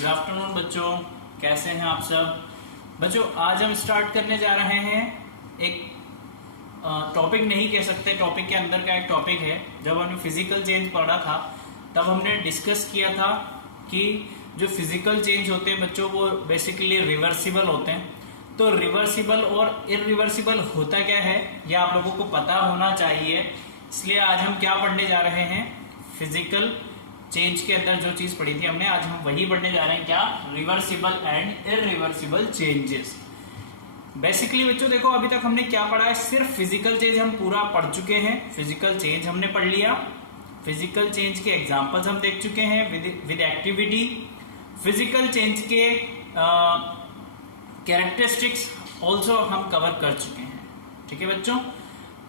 Good afternoon बच्चों, कैसे हैं आप सब। बच्चों आज हम स्टार्ट करने जा रहे हैं एक टॉपिक नहीं कह सकते, टॉपिक के अंदर का एक टॉपिक है। जब हमने फिजिकल चेंज पढ़ा था तब हमने डिस्कस किया था कि जो फिजिकल चेंज होते हैं बच्चों वो बेसिकली रिवर्सिबल होते हैं। तो रिवर्सिबल और इरिवर्सिबल होता क्या है ये आप लोगों को पता होना चाहिए, इसलिए आज हम क्या पढ़ने जा रहे हैं, फिजिकल चेंज के अंदर जो चीज पढ़ी थी हमने, आज हम वही पढ़ने जा रहे हैं। क्या? Reversible and irreversible changes. Basically बच्चों देखो अभी तक हमने क्या पढ़ा है, सिर्फ फिजिकल चेंज हम पूरा पढ़ चुके हैं। फिजिकल चेंज हमने पढ़ लिया, फिजिकल चेंज के एग्जांपल्स हम देख चुके हैं विद एक्टिविटी। फिजिकल चेंज के कैरेक्टरिस्टिक्स ऑल्सो हम कवर कर चुके हैं। ठीक है बच्चों,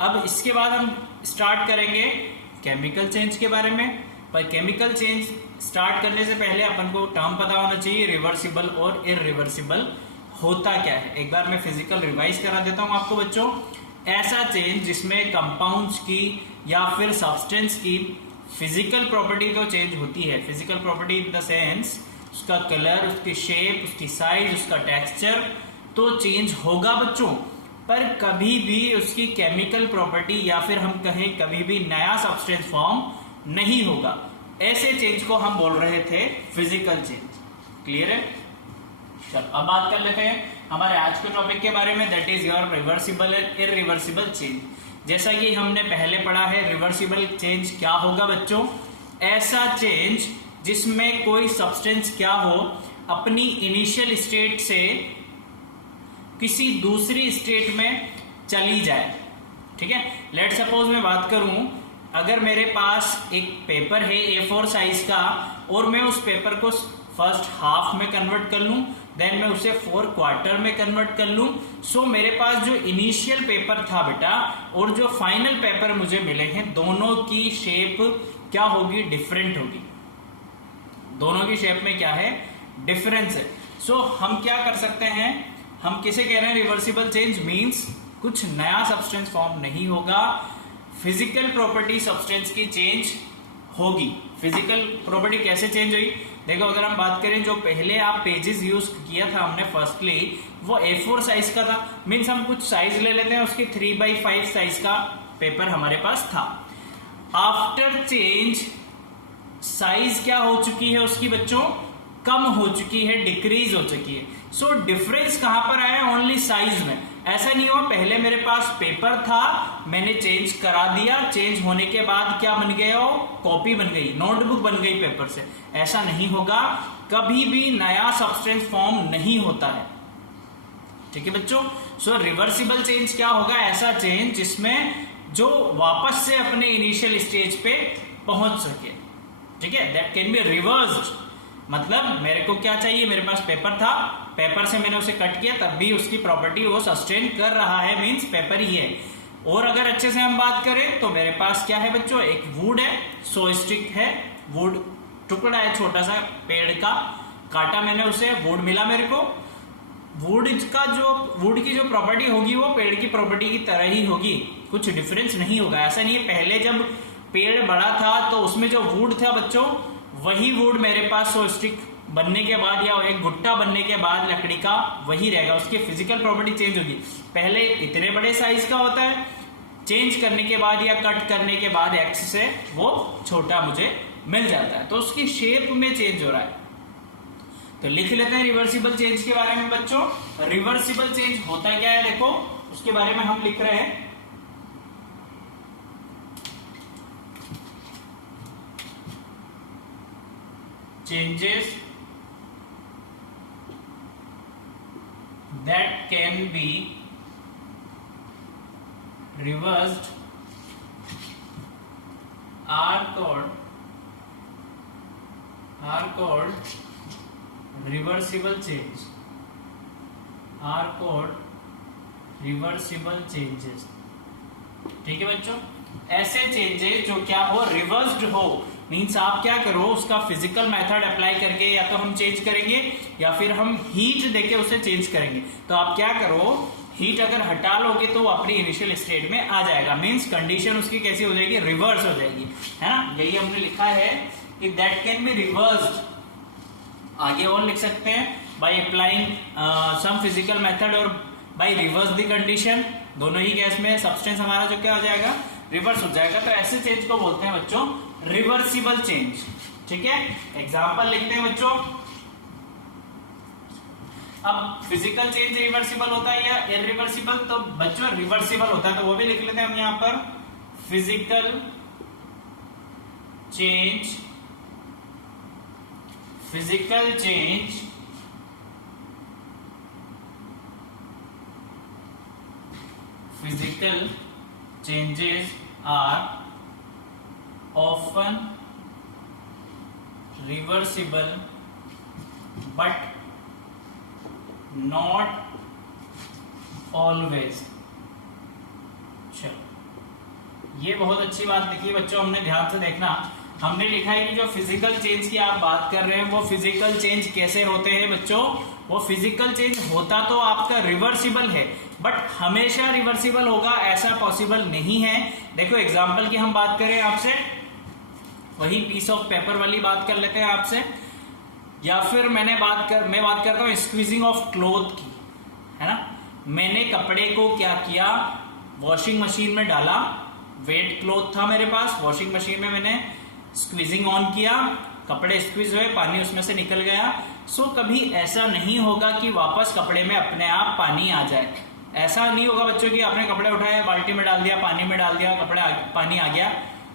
अब इसके बाद हम स्टार्ट करेंगे केमिकल चेंज के बारे में। पर केमिकल चेंज स्टार्ट करने से पहले अपन को टर्म पता होना चाहिए, रिवर्सिबल और इरिवर्सिबल होता क्या है। एक बार मैं फिजिकल रिवाइज करा देता हूं आपको बच्चों। ऐसा चेंज जिसमें कंपाउंड्स की या फिर सब्सटेंस की फिजिकल प्रॉपर्टी तो चेंज होती है। Physical property in the sense उसका कलर, उसकी शेप, उसकी साइज, उसका टेक्सचर तो चेंज होगा बच्चों, पर कभी भी उसकी केमिकल प्रॉपर्टी या फिर हम कहें कभी भी नया सब्सटेंस फॉर्म नहीं होगा। ऐसे चेंज को हम बोल रहे थे फिजिकल चेंज। क्लियर है? चलो अब बात कर लेते हैं हमारे आज के टॉपिक के बारे में, that is your reversible and irreversible change. जैसा कि हमने पहले पढ़ा है, रिवर्सिबल चेंज क्या होगा बच्चों, ऐसा चेंज जिसमें कोई सब्सटेंस क्या हो अपनी इनिशियल स्टेट से किसी दूसरी स्टेट में चली जाए। ठीक है, लेट सपोज मैं बात करूं, अगर मेरे पास एक पेपर है A4 साइज का और मैं उस पेपर को फर्स्ट हाफ में कन्वर्ट कर लूं, देन मैं उसे 4 क्वार्टर में कन्वर्ट कर लूं, सो मेरे पास जो इनिशियल पेपर था बेटा और जो फाइनल पेपर मुझे मिले हैं, दोनों की शेप क्या होगी, डिफरेंट होगी। दोनों की शेप में क्या है, डिफरेंस है। सो हम क्या कर सकते हैं, हम किसे कह रहे हैं रिवर्सिबल चेंज मीन्स कुछ नया सब्सटेंस फॉर्म नहीं होगा, फिजिकल प्रॉपर्टी सब्सटेंस की चेंज होगी। फिजिकल प्रॉपर्टी कैसे चेंज हुई देखो, अगर हम बात करें जो पहले आप पेजेस यूज किया था हमने फर्स्टली वो A4 साइज का था, मीन्स हम कुछ साइज ले लेते हैं, उसके 3/5 साइज का पेपर हमारे पास था। आफ्टर चेंज साइज क्या हो चुकी है उसकी बच्चों, कम हो चुकी है, डिक्रीज हो चुकी है। सो डिफरेंस कहां पर आया, ओनली साइज में। ऐसा नहीं हुआ पहले मेरे पास पेपर था मैंने चेंज करा दिया, चेंज होने के बाद क्या बन गया, कॉपी बन गई, नोटबुक बन गई पेपर से। ऐसा नहीं होगा, कभी भी नया सब्सटेंस फॉर्म नहीं होता है। ठीक है बच्चों, सो रिवर्सिबल चेंज क्या होगा, ऐसा चेंज जिसमें जो वापस से अपने इनिशियल स्टेज पे पहुंच सके। ठीक है, दैट कैन बी रिवर्स्ड। मतलब मेरे को क्या चाहिए, मेरे पास पेपर था, पेपर से मैंने उसे कट किया, तब भी उसकी प्रॉपर्टी वो सस्टेन कर रहा है, मींस पेपर ही है। और अगर अच्छे से हम बात करें तो मेरे पास क्या है बच्चों, एक वुड है, सो स्टिक है, वुड टुकड़ा है छोटा सा पेड़ का, काटा मैंने उसे, वुड मिला मेरे को। वुड की जो प्रॉपर्टी होगी वो पेड़ की प्रॉपर्टी की तरह ही होगी, कुछ डिफरेंस नहीं होगा। ऐसा नहीं है पहले जब पेड़ बड़ा था तो उसमें जो वुड था बच्चों वही वुड मेरे पास सो स्टिक बनने के बाद या एक गुट्टा बनने के बाद लकड़ी का वही रहेगा, उसकी फिजिकल प्रॉपर्टी चेंज होगी। पहले इतने बड़े साइज का होता है, चेंज करने के बाद या कट करने के बाद एक्स से वो छोटा मुझे मिल जाता है, तो उसकी शेप में चेंज हो रहा है। तो लिख लेते हैं रिवर्सिबल चेंज के बारे में बच्चों। रिवर्सिबल चेंज होता क्या है देखो, उसके बारे में हम लिख रहे हैं। Changes that can be reversed are called reversible change. Are called reversible changes. ठीक है बच्चों, ऐसे चेंजेस जो क्या हो, रिवर्स्ड हो, मीन्स आप क्या करो, उसका फिजिकल मेथड अप्लाई करके या तो हम चेंज करेंगे या फिर हम हीट देके उसे चेंज करेंगे। तो आप क्या करो, हीट अगर हटा लोगे तो वो अपनी इनिशियल स्टेट में आ जाएगा, मीन्स कंडीशन उसकी कैसी हो जाएगी, रिवर्स हो जाएगी, है ना। यही हमने लिखा है कि दैट कैन बी रिवर्स्ड आगे और लिख सकते हैं by applying some physical method और बाय रिवर्स द कंडीशन। दोनों ही केस में सब्सटेंस हमारा जो क्या हो जाएगा, रिवर्स हो जाएगा। तो ऐसे चेंज को बोलते हैं बच्चों रिवर्सिबल चेंज। ठीक है, एग्जाम्पल लिखते हैं बच्चों। अब फिजिकल चेंज रिवर्सिबल होता है या इरिवर्सिबल, तो बच्चों रिवर्सिबल होता है, तो वो भी लिख लेते हैं हम यहां पर। Physical change physical changes are often reversible but not always। चलो, ये बहुत अच्छी बात लिखी बच्चों, हमने ध्यान से देखना। हमने लिखा है कि जो फिजिकल चेंज की आप बात कर रहे हैं वो फिजिकल चेंज कैसे होते हैं बच्चों, वो फिजिकल चेंज होता तो आपका रिवर्सिबल है, बट हमेशा रिवर्सिबल होगा ऐसा पॉसिबल नहीं है। देखो एग्जांपल की हम बात करें आपसे, वही पीस ऑफ पेपर वाली बात कर लेते हैं आपसे, या फिर मैं बात करता हूँ स्क्वीजिंग ऑफ क्लॉथ की, है ना। मैंने कपड़े को क्या किया, वॉशिंग मशीन में डाला, वेट क्लॉथ था मेरे पास, वॉशिंग मशीन में मैंने स्क्वीजिंग ऑन किया, कपड़े स्क्वीज हुए, पानी उसमें से निकल गया। सो कभी ऐसा नहीं होगा कि वापस कपड़े में अपने आप पानी आ जाए। ऐसा नहीं होगा बच्चों कि आपने कपड़े उठाए, बाल्टी में डाल दिया, पानी में डाल दिया, पानी आ गया,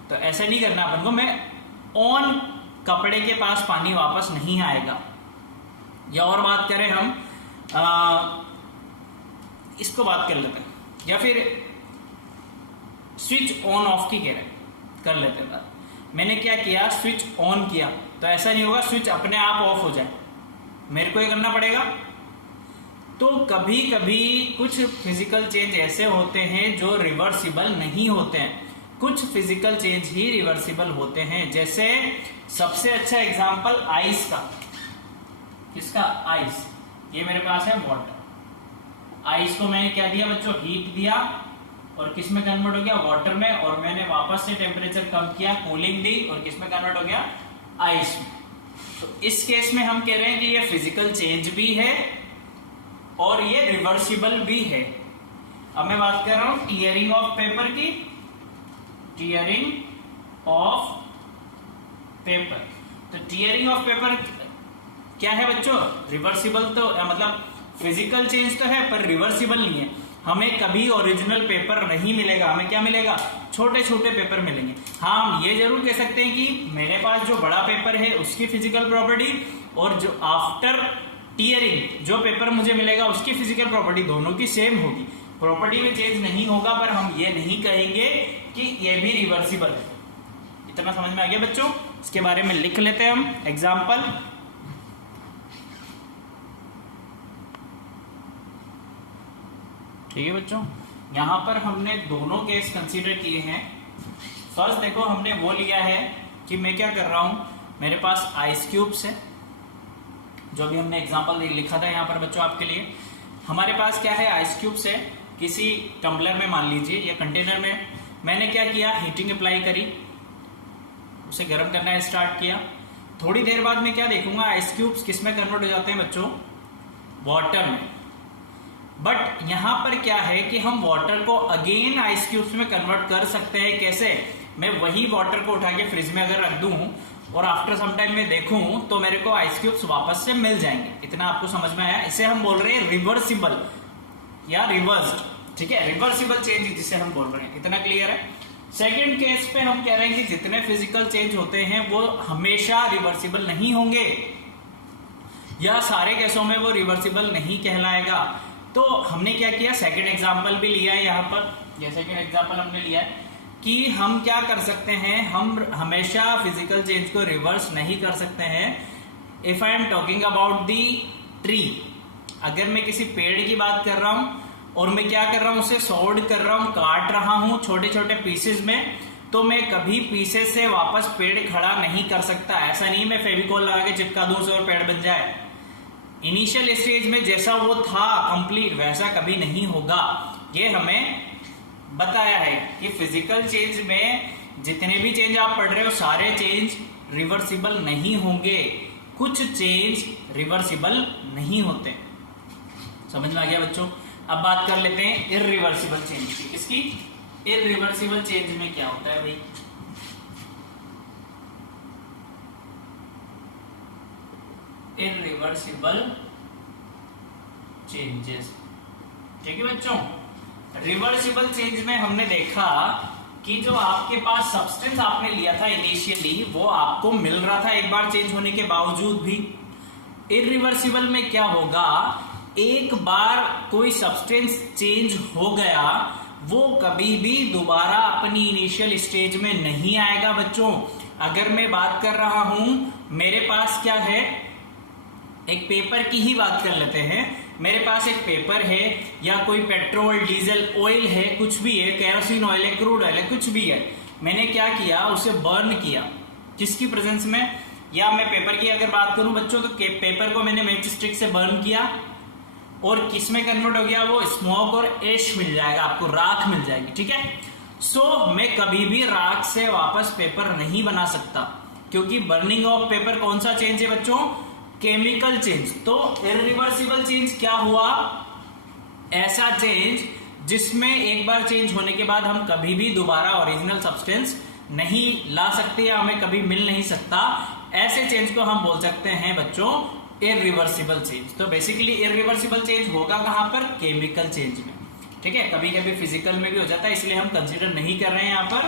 तो ऐसा नहीं करना अपन को। मैं ऑन कपड़े के पास पानी वापस नहीं आएगा। या और बात करें हम इसको बात कर लेते हैं, या फिर स्विच ऑन ऑफ की कर लेते हैं बात। मैंने क्या किया, स्विच ऑन किया, तो ऐसा नहीं होगा स्विच अपने आप ऑफ हो जाए, मेरे को ये करना पड़ेगा। तो कभी कभी कुछ फिजिकल चेंज ऐसे होते हैं जो रिवर्सिबल नहीं होते हैं, कुछ फिजिकल चेंज ही रिवर्सिबल होते हैं। जैसे सबसे अच्छा एग्जांपल आइस का, किसका, आइस। ये मेरे पास है वाटर, आइस को मैंने क्या दिया बच्चों, हीट दिया, और किस में कन्वर्ट हो गया, वाटर में, और मैंने वापस से टेम्परेचर कम किया, कूलिंग दी, और किस में कन्वर्ट हो गया, आइस में। तो इस केस में हम कह रहे हैं कि ये फिजिकल चेंज भी है और ये रिवर्सिबल भी है। अब मैं बात कर रहा हूं टीयरिंग ऑफ पेपर की, टीयरिंग ऑफ पेपर। तो टीयरिंग ऑफ पेपर क्या है बच्चों, रिवर्सिबल तो मतलब फिजिकल चेंज तो है पर रिवर्सिबल नहीं है। हमें कभी ओरिजिनल पेपर नहीं मिलेगा, हमें क्या मिलेगा, छोटे छोटे पेपर मिलेंगे। हाँ, हम ये जरूर कह सकते हैं कि मेरे पास जो बड़ा पेपर है उसकी फिजिकल प्रॉपर्टी और जो आफ्टर टीयरिंग जो पेपर मुझे मिलेगा उसकी फिजिकल प्रॉपर्टी दोनों की सेम होगी, प्रॉपर्टी में चेंज नहीं होगा, पर हम ये नहीं कहेंगे कि ये भी रिवर्सिबल है। इतना समझ में आ गया बच्चों, इसके बारे में लिख लेते हैं हम एग्जाम्पल। ठीक है बच्चों, यहां पर हमने दोनों केस कंसीडर किए हैं। फर्स्ट देखो हमने वो लिया है कि मैं क्या कर रहा हूं, मेरे पास आइस क्यूब्स है, जो भी हमने एग्जांपल लिखा था यहां पर बच्चों आपके लिए। हमारे पास क्या है, आइस क्यूब्स है, किसी टम्बलर में मान लीजिए या कंटेनर में। मैंने क्या किया, हीटिंग अप्लाई करी, उसे गर्म करना स्टार्ट किया। थोड़ी देर बाद में क्या देखूंगा, आइस क्यूब्स किस में कन्वर्ट हो जाते हैं बच्चों, वाटर में। बट यहां पर क्या है कि हम वाटर को अगेन आइस क्यूब्स में कन्वर्ट कर सकते हैं। कैसे, मैं वही वाटर को उठा के फ्रिज में अगर रख दूं और आफ्टर सम टाइम में देखूं तो मेरे को आइस क्यूब्स वापस से मिल जाएंगे। इतना आपको समझ में आया, इसे हम बोल रहे हैं रिवर्सिबल या रिवर्स्ड। ठीक है, रिवर्सिबल चेंज जिसे हम बोल रहे हैं, इतना क्लियर है। सेकेंड केस पे हम कह रहे हैं कि जितने फिजिकल चेंज होते हैं वो हमेशा रिवर्सिबल नहीं होंगे, या सारे केसों में वो रिवर्सिबल नहीं कहलाएगा। तो हमने क्या किया, सेकंड एग्जांपल भी लिया है यहाँ पर। ये सेकंड एग्जांपल हमने लिया है कि हम क्या कर सकते हैं, हम हमेशा फिजिकल चेंज को रिवर्स नहीं कर सकते हैं। If I am talking about the tree, अगर मैं किसी पेड़ की बात कर रहा हूं और मैं क्या कर रहा हूं, उसे सॉर्ट कर रहा हूं, काट रहा हूं छोटे छोटे पीसेस में, तो मैं कभी पीसेस से वापस पेड़ खड़ा नहीं कर सकता। ऐसा नहीं मैं फेविकॉल लगा के चिपका दूं उसे और पेड़ बन जाए। इनिशियल स्टेज में जैसा वो था कंप्लीट वैसा कभी नहीं होगा। ये हमें बताया है कि फिजिकल चेंज में जितने भी चेंज आप पढ़ रहे हो सारे चेंज रिवर्सिबल नहीं होंगे। कुछ चेंज रिवर्सिबल नहीं होते। समझ में आ गया बच्चों? अब बात कर लेते हैं इररिवर्सिबल चेंज की। इसकी इररिवर्सिबल चेंज में क्या होता है भाई? इररिवर्सिबल चेंजेस, ठीक है बच्चों। रिवर्सिबल चेंज में हमने देखा कि जो आपके पास सब्सटेंस आपने लिया था इनिशियली वो आपको मिल रहा था एक बार चेंज होने के बावजूद भी। इररिवर्सिबल में क्या होगा, एक बार कोई सब्सटेंस चेंज हो गया वो कभी भी दोबारा अपनी इनिशियल स्टेज में नहीं आएगा बच्चों। अगर मैं बात कर रहा हूं, मेरे पास क्या है, एक पेपर की ही बात कर लेते हैं। मेरे पास एक पेपर है या कोई पेट्रोल डीजल ऑयल है, कुछ भी है, केरोसिन ऑयल है, क्रूड ऑयल है, कुछ भी है। मैंने क्या किया, उसे बर्न किया किसकी प्रेजेंस में, या मैं पेपर की अगर बात करूं बच्चों तो पेपर को मैंने मैच स्टिक से बर्न किया और किस में कन्वर्ट हो गया, वो स्मोक और एश मिल जाएगा आपको, राख मिल जाएगी, ठीक है। सो मैं कभी भी राख से वापस पेपर नहीं बना सकता क्योंकि बर्निंग ऑफ पेपर कौन सा चेंज है बच्चों, केमिकल चेंज। तो इररिवर्सिबल चेंज क्या हुआ, ऐसा चेंज जिसमें एक बार चेंज होने के बाद हम कभी भी दोबारा ओरिजिनल सब्सटेंस नहीं ला सकते या हमें कभी मिल नहीं सकता। ऐसे चेंज को हम बोल सकते हैं बच्चों इररिवर्सिबल चेंज। तो बेसिकली इररिवर्सिबल चेंज होगा कहां पर, केमिकल चेंज में, ठीक है। कभी कभी फिजिकल में भी हो जाता है, इसलिए हम कंसीडर नहीं कर रहे हैं यहां पर।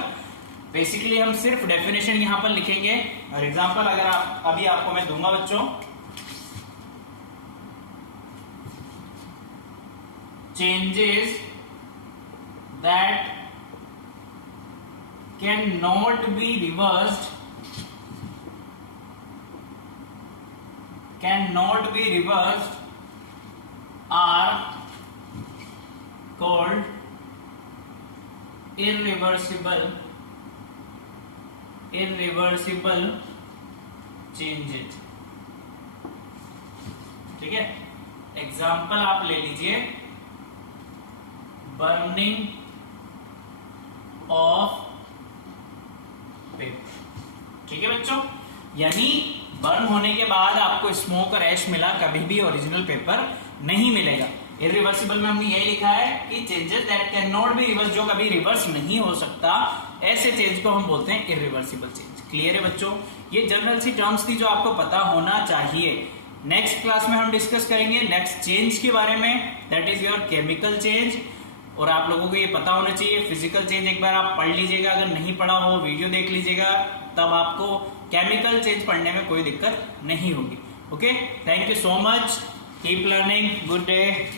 बेसिकली हम सिर्फ डेफिनेशन यहां पर लिखेंगे और एग्जांपल अगर अभी आपको मैं दूंगा बच्चों, changes that cannot be reversed are called irreversible changes, ठीक है। एग्जाम्पल आप ले लीजिए, बर्निंग ऑफ पेपर, ठीक है बच्चों। यानी बर्न होने के बाद आपको स्मोक और ऐश मिला, कभी भी ओरिजिनल पेपर नहीं मिलेगा। इररिवर्सिबल में हमने यही लिखा है कि changes that can not be reverse, जो कभी रिवर्स नहीं हो सकता, ऐसे चेंज को हम बोलते हैं इररिवर्सिबल चेंज। क्लियर है बच्चों? ये जनरल सी टर्म्स थी जो आपको पता होना चाहिए। नेक्स्ट क्लास में हम डिस्कस करेंगे नेक्स्ट चेंज के बारे में, that is your chemical change. और आप लोगों को ये पता होना चाहिए, फिजिकल चेंज एक बार आप पढ़ लीजिएगा, अगर नहीं पढ़ा हो वीडियो देख लीजिएगा, तब आपको केमिकल चेंज पढ़ने में कोई दिक्कत नहीं होगी। Okay, thank you so much, keep learning, good day.